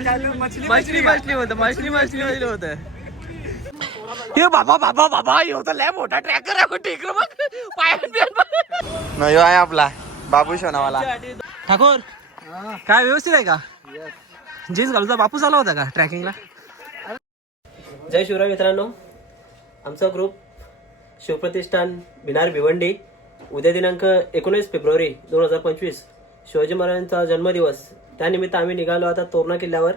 मछली मछली होतं मछली मछली मछली होतं. हे बाबा बाबा बाबा हे होतं लय मोठा ट्रॅकर आहे टेकर बघ. पायात आहे आपला बाबू शोनावाला ठाकूर काय व्यवस्थित आहे का? जीन्स घालूचा बापूस आला होता का ट्रॅकिंगला जय शिवराय मित्रांनो. आमचा ग्रुप शिवप्रतिष्ठान बिनार भिवंडी उद्या दिनांक एकोणीस फेब्रुवारी दोन हजार पंचवीस. शिवाजी महाराजांचा जन्मदिवस. त्यानिमित्त आम्ही निघालो आता तोरणा किल्ल्यावर.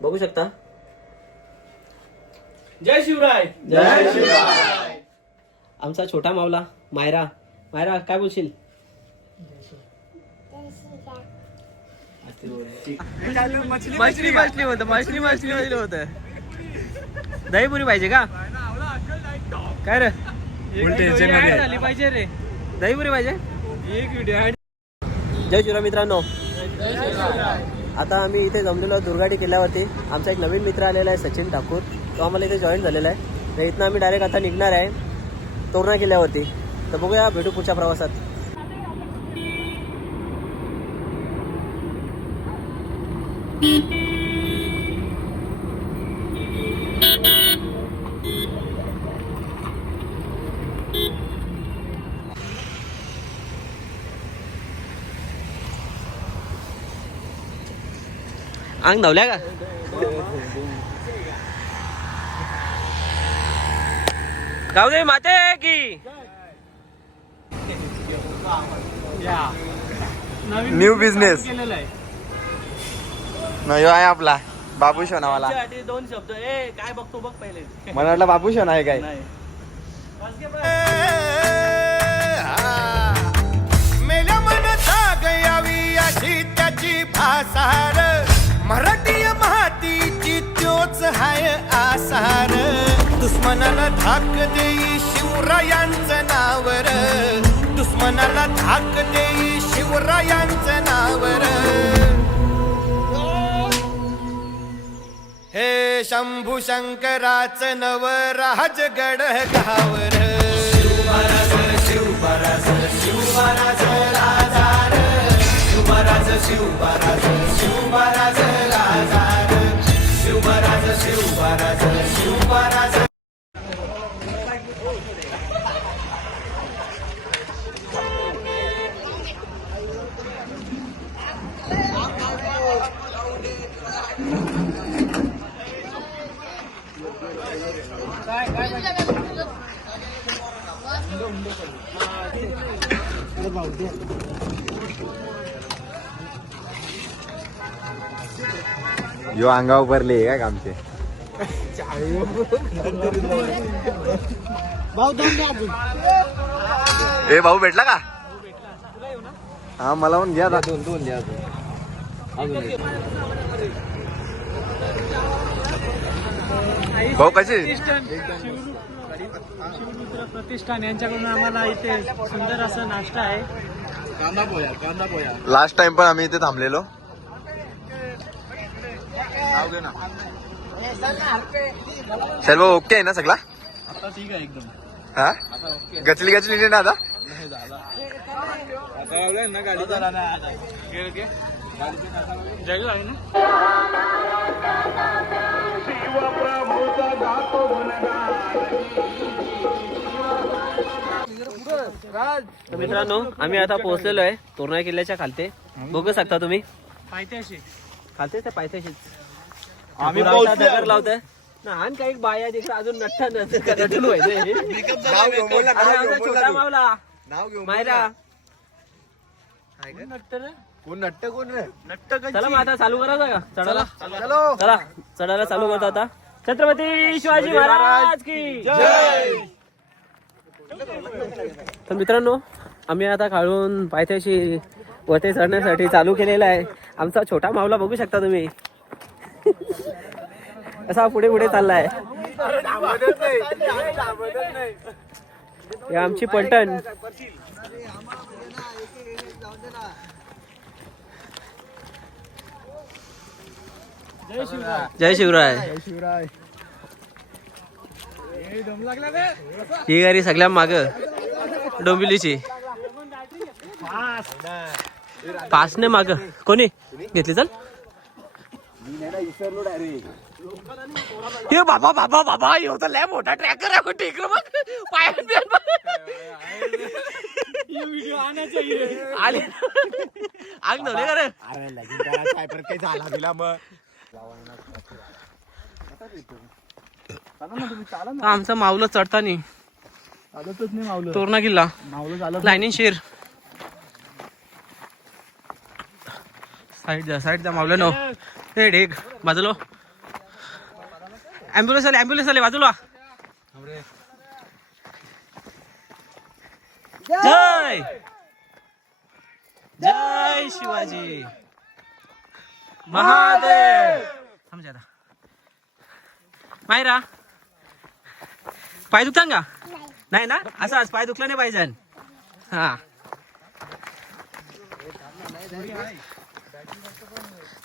बघू शकता. जय शिवराय. जय शिवराय. आमचा छोटा मावला मायरा. मायरा काय बोलशील? मछली मछली होतं मछली मछली मछली होतं. दहीपुरी पाहिजे का? काय रे? झाली पाहिजे रे. दहीपुरी पाहिजे? एक व्हिडिओ जय शिवराय मित्रांनो. आता आम्ही इथे जमलेलो दुर्गाडी किल्ल्यावरती. आमचा एक नवीन मित्र आलेला आहे सचिन ठाकूर. तो आम्हाला इथे जॉईन झालेला आहे. तर इथनं आम्ही डायरेक्ट आता निघणार आहे तोरणा किल्ल्यावरती. तर बघूया भेटू पुढच्या प्रवासात. अंग धावल्या का गाव दे माते की न्यू बिझनेस न ह्यो आहे आपला. बाबू शोनावाला दोन शब्द. ए काय बघतो बघ पहिले. मला वाटलं बाबू शोना आहे काय. नाही. मेल्या मनता गयावी अशी त्याची भासार. मराठी मातीची त्योच हाय आसार. दुश्मनाला धाक देई शिवरायांचं नावर. दुश्मनाला धाक देई शिवरायांचं नावर. हे शंभू शंकराच नव राजगड गावर. शिवमहाराज शिवमहाराज शिवमहाराज महाराज शिव शिवमहाराज शिवमहाराज शिवमहाराज राजार शिवमहाराज शिवमहाराज शिवमहाराज. ह्यो अंगावर भरले काय आमचे ए भाऊ भेटला का? हा मला पण घ्या दोन दोन द्या भाऊ कशी? प्रतिष्ठान यांच्याकडून आम्हाला इथे सुंदर असा नाश्ता आहे. लास्ट टाइम पण आम्ही इथे थांबलेलो. सर्व ओके आहे. ना सगळा? ठीक आहे एकदम. हा? गचली गचली नाही ना आता? आहे ना मित्रांनो आम्ही आता पोहोचलेलो आहे तोरणा किल्ल्याच्या खालते. बघू शकता तुम्ही. पायथ्याशी. खालते ते पायथ्याशीच. आम्ही दगड लावतोय. ना आणि काही बाया तिकडे अजून नट्टा नटून व्हायचे छोटा मावला. मायरा. कोण नट्ट कोण रे? चला मग आता चालू करायचं का चढायला. चला. चढायला चालू करतो आता. छत्रपती शिवाजी महाराज की तर मित्रांनो आम्ही आता काढून पायथ्याशी वरती चढण्यासाठी चालू केलेला आहे. आमचा छोटा मावला बघू शकता तुम्ही. असा पुढे पुढे चाललाय. आमची पलटण. जय शिवराय. ही गाडी सगळ्या माग. डोंबिवलीची. पाच ने माग. कोणी? घेतली चल. हे बाबा बाबा बाबा हे होता लय मोठा ट्रॅकर आहे कुठे इकडं बघ. पायात बियात बघ. आले. आग नव्हते का रे? अरे लगीन करायचं आहे, परत काही झाला तुला मग. आमचा मावलं चढतानी चालतच नाही मावलं. तोरणा किल्ला. मावलं चालत लाईनिंग शेर. साईड जा साईड जा मावलं नो. हे ढेग बाजूला हो. ॲम्ब्युलन्स आले ॲम्ब्युलन्स आले बाजूला. जय! जय शिवाजी. महादेव. समजा मायरा पाय दुखता का नाही ना? असं आज पाय दुखला नाही पाहिजे. हा.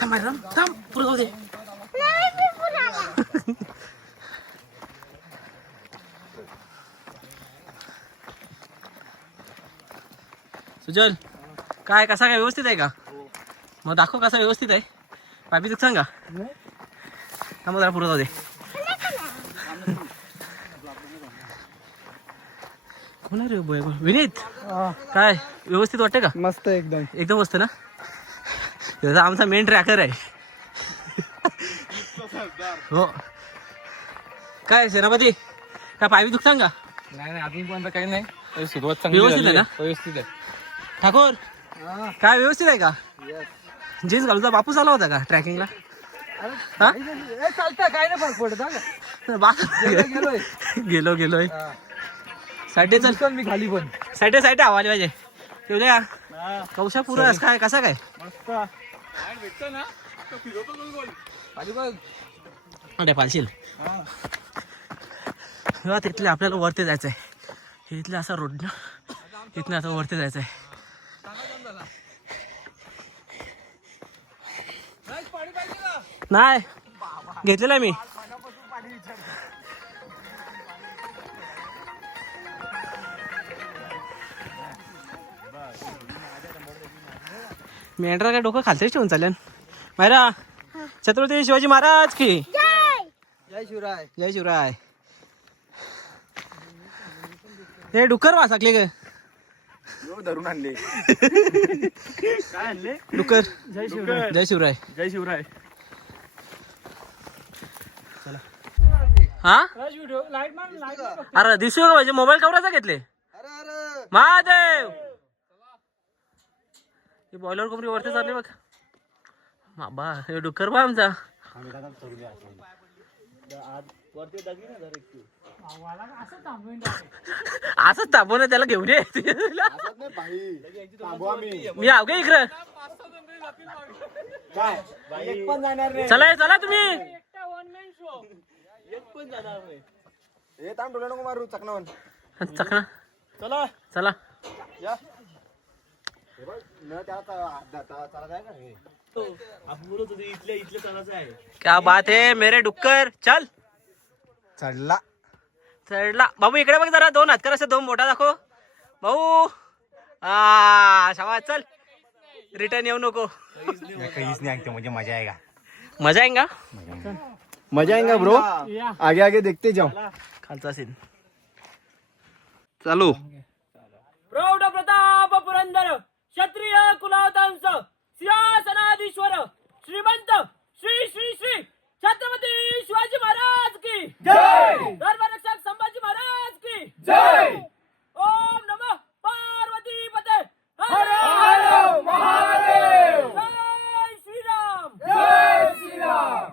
थांब मायरा थांब पुढे जाऊ दे सुजल काय कसा काय व्यवस्थित आहे का? मग दाखव कसा व्यवस्थित आहे. पापी दुख सांगा. थांब जरा जाऊ दे. कोण आहे रे बोय विनीत काय व्यवस्थित वाटते का? मस्त एकदम. एकदम मस्त ना? त्याचा आमचा मेन ट्रॅकर आहे. हो. काय सेनापती? काय पायवी दुखतां का नाही नाही अजूनपर्यंत काही नाही. सुरुवात व्यवस्थित आहे ना व्यवस्थित आहे. ठाकूर काय व्यवस्थित आहे का? जीन्स घालूचा बापूस आला होता का ट्रॅकिंगला चालतं काय नाही. फरक पडत गेलो गेलोय. साईडे चल. मी खाली पण. साईडे साईडे आवाज पाहिजे. ठेवल्या कौशा पुरा काय कसा काय? मस्त. भेटतो ना तो फिरवतो गोल गोल खाली बघ. अरे पालशील. तेव्हा तिथले आपल्याला वरती जायचं आहे इथले असा रोड ना. इथनं आता वरती जायचं आहे नाही. घेतलेला आहे मी. मेंढरा काय डोकं खालतेच ठेवून चालेल मायरा छत्रपती शिवाजी महाराज की? जय शिवराय. जय शिवराय. हे डुक्कर वासाकले ग. धरून आणले. काय आणले? डुक्कर. जय शिवराय. जय शिवराय. जय शिवराय. हा? व्हिडिओ लाइट मान लाइट अरे दिसू का म्हणजे मोबाईल कवराचा घेतले? महादेव! हे बॉयलर कोंबडी वरती चालले बघ. बाबा हे डुक्कर बा आमचा. असं थांबून असंच तापवून त्याला घेऊन ये. मी आव का इकडं. चला चला तुम्ही. एकटा वन मॅन शो हे ताम डोळे नको मारू चकनावन चकना. चला. चला. हे आहे का हे? क्या बात है मेरे डुक्कर चल. चढला. चढला. बाबू इकडे बघ जरा दोन हात कर असं दोन मोठा दाखव. भाऊ आ शाबास चल. रिटर्न येऊ नको. काहीच नाही ऐकते म्हणजे मजा आहे का? मजा आहे का? मजा आएगा ब्रो या. आगे आगे देखते जाओ खालचा सीन चालू. प्रौढ प्रताप पुरंदर. क्षत्रिय कुलावतांस सिंहासनाधीश्वर श्रीमंत श्री श्री श्री छत्रपती शिवाजी महाराज की. जय! धर्मरक्षक संभाजी महाराज की. जय! ओम नमः पार्वती पते। हर हर महादेव। जय श्रीराम। जय श्रीराम।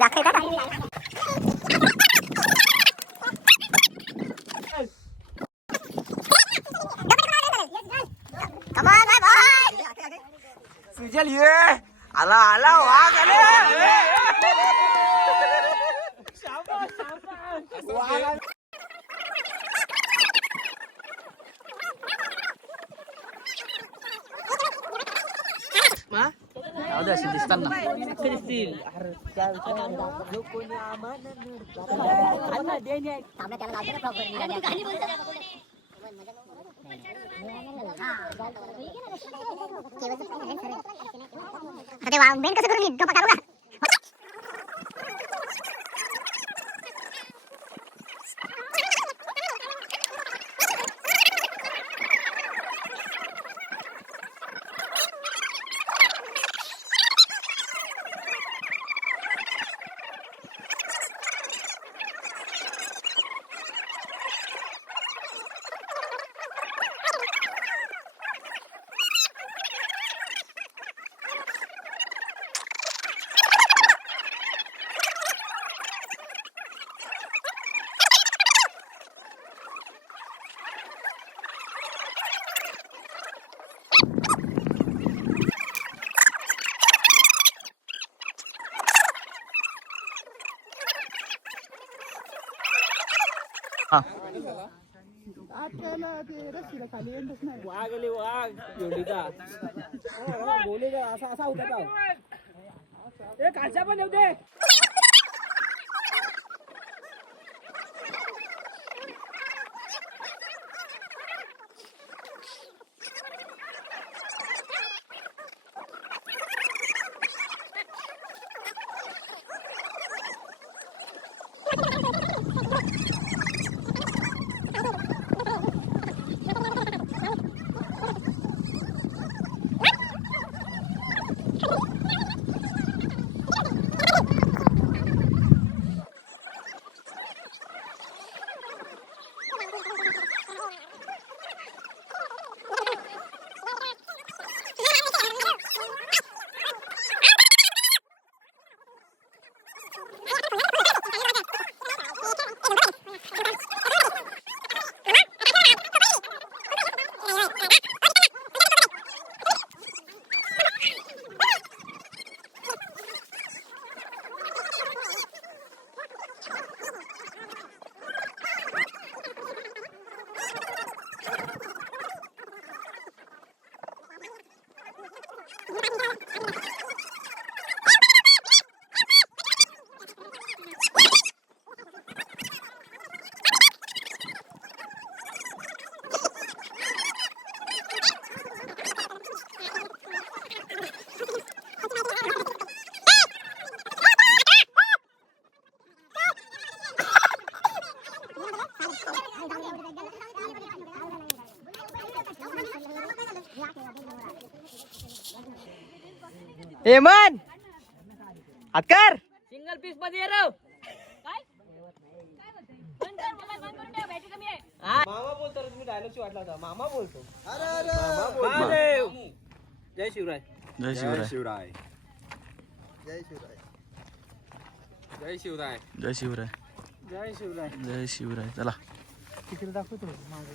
तास पार आला. ये बाजूला घ्यायची अशी सुजल ये आला आला आले ते मेन कसं करून गप्पा काढू का वाघ आले वाघ असा असा होता का ए काचा पण येऊ दे. हेमन हातकर! सिंगल पीसमध्ये राव. मामा बोलतो रे, तुम्ही डायलॉग वाटला होता. मामा बोलतो. महादेव. जय शिवराय. जय शिवराय. शिवराय. जय शिवराय. जय शिवराय. जय शिवराय. जय शिवराय. चला. तिकडे दाखवतो. मागे.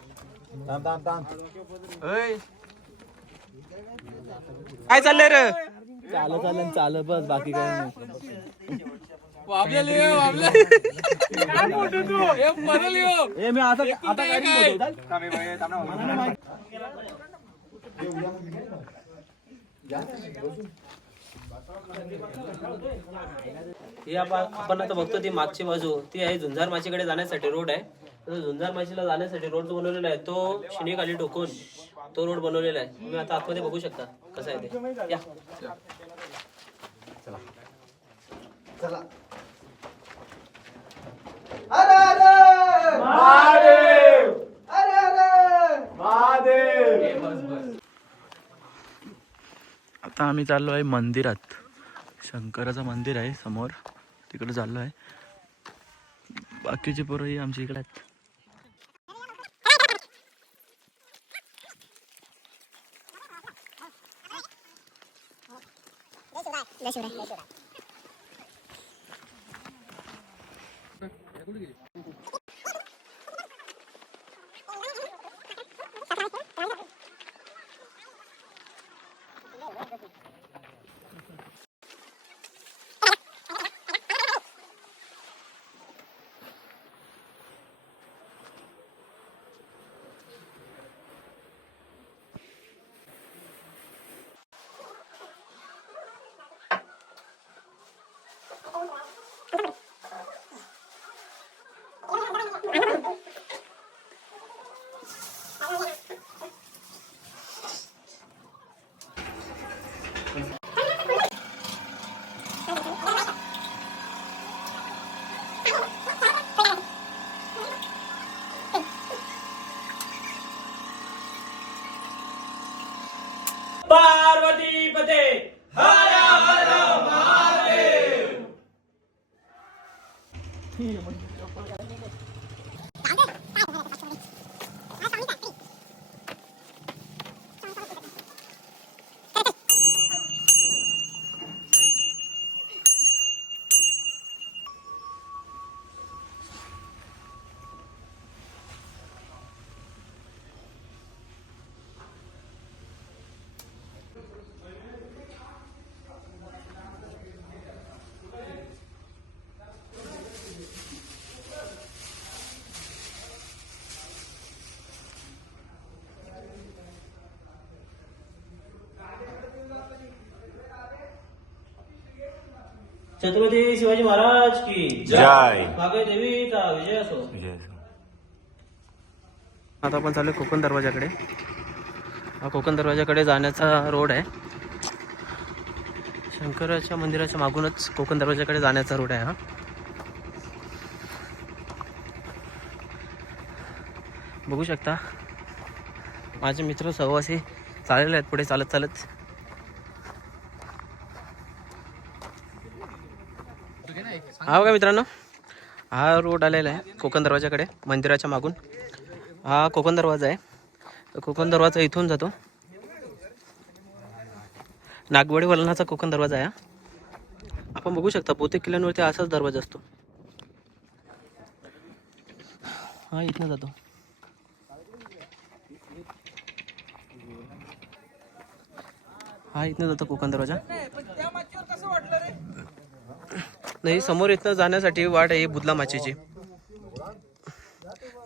काय चाललंय रे? चाल चाल चाल बस बाकी काय नाही ए, मी आता आता काय नाही. ही आपण आपण आता बघतो ती मागची बाजू. ती आहे झुंजार माचीकडे जाण्यासाठी रोड आहे. झुंजार माचीला जाण्यासाठी रोड जो बनवलेला आहे तो शिणी खाली टोकून तो रोड बनवलेला आहे. तुम्ही आता आतमध्ये बघू शकता कसा आहे ते. या. आता आम्ही चाललो आहे मंदिरात. शंकराचं मंदिर आहे समोर. तिकडे चाललो आहे. बाकीची पोरंही आमच्या इकडे आहेत. 没事的没事的。छत्रपती शिवाजी महाराज की जय. भागे देवीचा विजय असो. आता आपण चालू कोकण दरवाजाकडे. हा कोकण दरवाजाकडे जाण्याचा रोड आहे. शंकराच्या मंदिराच्या मागूनच कोकण दरवाजाकडे जाण्याचा रोड आहे हा. बघू शकता. माझे मित्र सहवासी चाललेले आहेत पुढे चालत चालत. हा बघा मित्रांनो हा रोड आलेला आहे कोकण दरवाजाकडे मंदिराच्या मागून. हा कोकण दरवाजा आहे. तर कोकण दरवाजा इथून जातो. नागवडी वलनाचा कोकण दरवाजा आहे आपण बघू शकता बहुतेक किल्ल्यांवरती असाच दरवाजा असतो. हा इथनं जातो. हा इथनं जातो कोकण दरवाजा. नाही समोर इथनं जाण्यासाठी वाट आहे बुदला माचीची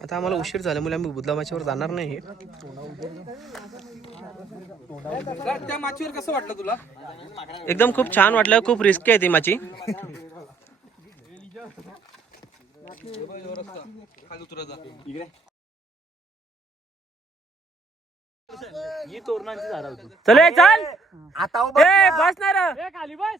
आता आम्हाला उशीर झाल्यामुळे आम्ही बुदला माचीवर जाणार नाही. त्या माचीवर कसं वाटलं तुला? एकदम खूप छान वाटलं खूप रिस्की आहे ती माची. चल ए, चल. आता बस. ना रे. खाली बस.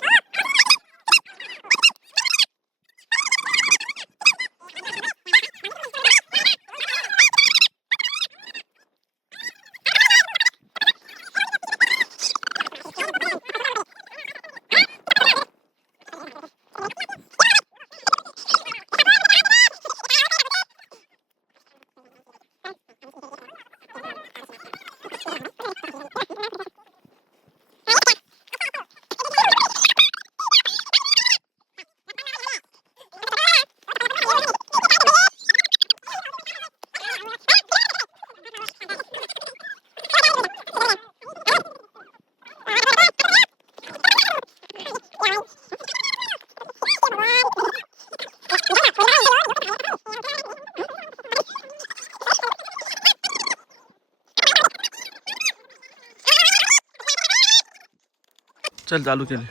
चल चालू केले.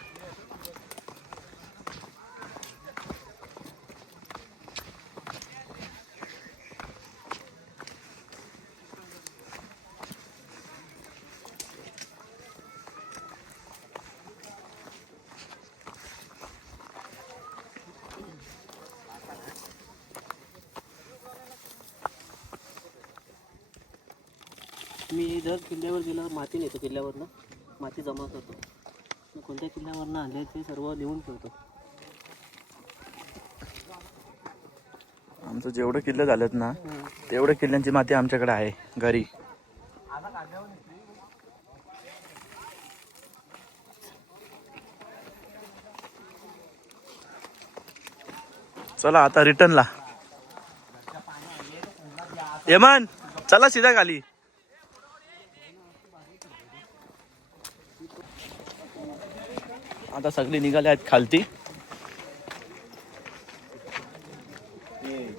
मी जर किल्ल्यावर गेल्यावर माती नेतो किल्ल्यावरनं. माती जमा करतो. कोणत्या किल्ल्यावरनं आले ते सर्व लिहून ठेवतो. आमचं जेवढं किल्ले झालेत ना तेवढ्या किल्ल्यांची माती आमच्याकडे आहे घरी. चला आता रिटर्नला. येमान चला सीधा खाली. आता सगळी निघाले आहेत खालती.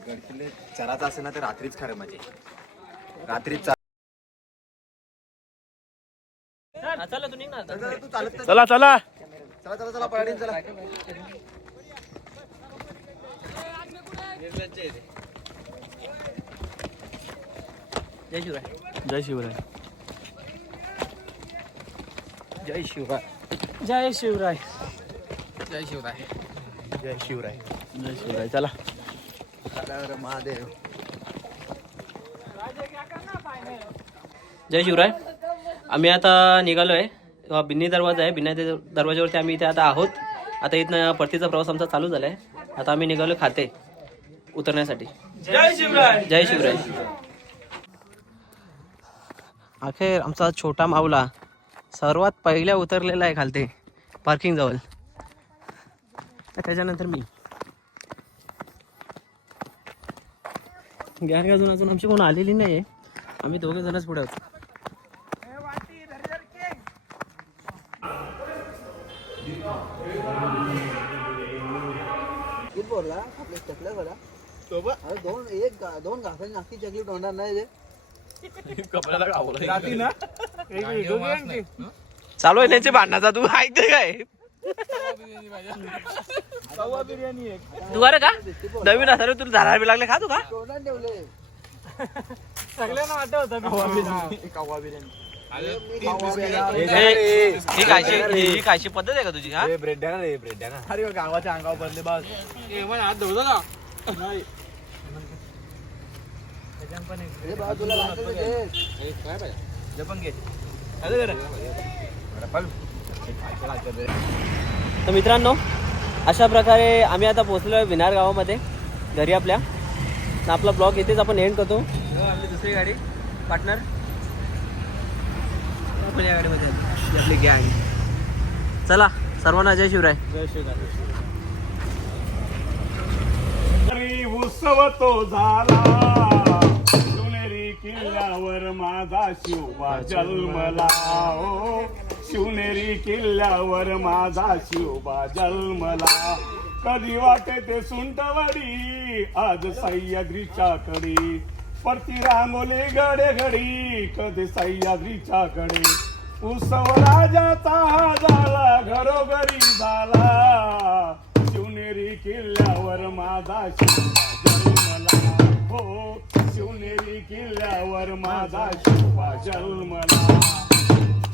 गडकिल्ले चराचा असेल ना तर रात्रीच खरं म्हणजे. रात्रीच चला तू निघ ना आता. तू चालत चला चला. चला चला चला पळाडीन चला. जय शिवराय. जय शिवराय. जय शिवराय. जय शिवराय. जय शिवराय. जय शिवराय. जय शिवराय. चला. महादेव. जय शिवराय. आम्ही आता निघालो आहे हा बिन्नी दरवाजा आहे. बिन्नी दर- दरवाजावरती आम्ही इथे आता आहोत. आता इथनं परतीचा प्रवास आमचा चालू झाला आहे आता आम्ही निघालो खाते उतरण्यासाठी. जय शिवराय. जय शिवराय. अखेर आमचा छोटा माऊला सर्वात पहिल्या उतरलेला आहे खालते. पार्किंग जवळ. त्याच्यानंतर मी. गॅंग अजून अजून आमची कोण आलेली नाही आहे आम्ही दोघे जणच पुढे आहोत. बोलला? आपल्या दोन एक दोन घासाची नाकी चकली तोंडात नाही चालू आहे त्यांचे भांडणाचा. तू ऐकते काय? तू अरे का? नवीन असणार तुला झाडाला बी लागले खा तू का? सगळ्यांना आठवतं हे- ही ही कायची पद्धत आहे का तुझी हा? ब्रेड द्या ना रे ब्रेड द्या ना. अरे गावाच्या अंगावर पडले बस. हात धुवतो का हे बाबा तुला लागतं ते घे. ए, काय पाहिजे पण घे तर मित्रांनो अशा प्रकारे आम्ही आता पोहोचलो आहे विनार गावामध्ये घरी आपल्या. आपला ब्लॉग इथेच आपण एंड करतो. आपली दुसरी गाडी. पार्टनर. आपल्या गाडीमध्ये. ही आपली गँग चला सर्वांना जय शिवराय. तरी उत्सव तो झाला किल्ल्यावर माझा शिवबा जन्मला. ओ शिवनेरी किल्ल्यावर माझा शिवबा जन्मला. कधी वाटे ते सुंटवडी आज सह्याद्रीच्या कडी. परती रांगोली गडे घडी कधी सह्याद्रीच्या कडे. उत्सव राजाचा हा झाला घरोघरी झाला. शिवनेरी किल्ल्यावर माझा शिवबा जन्मला. हो शिवनेरी किल्ल्यावर माझा शिवपा जन्मला.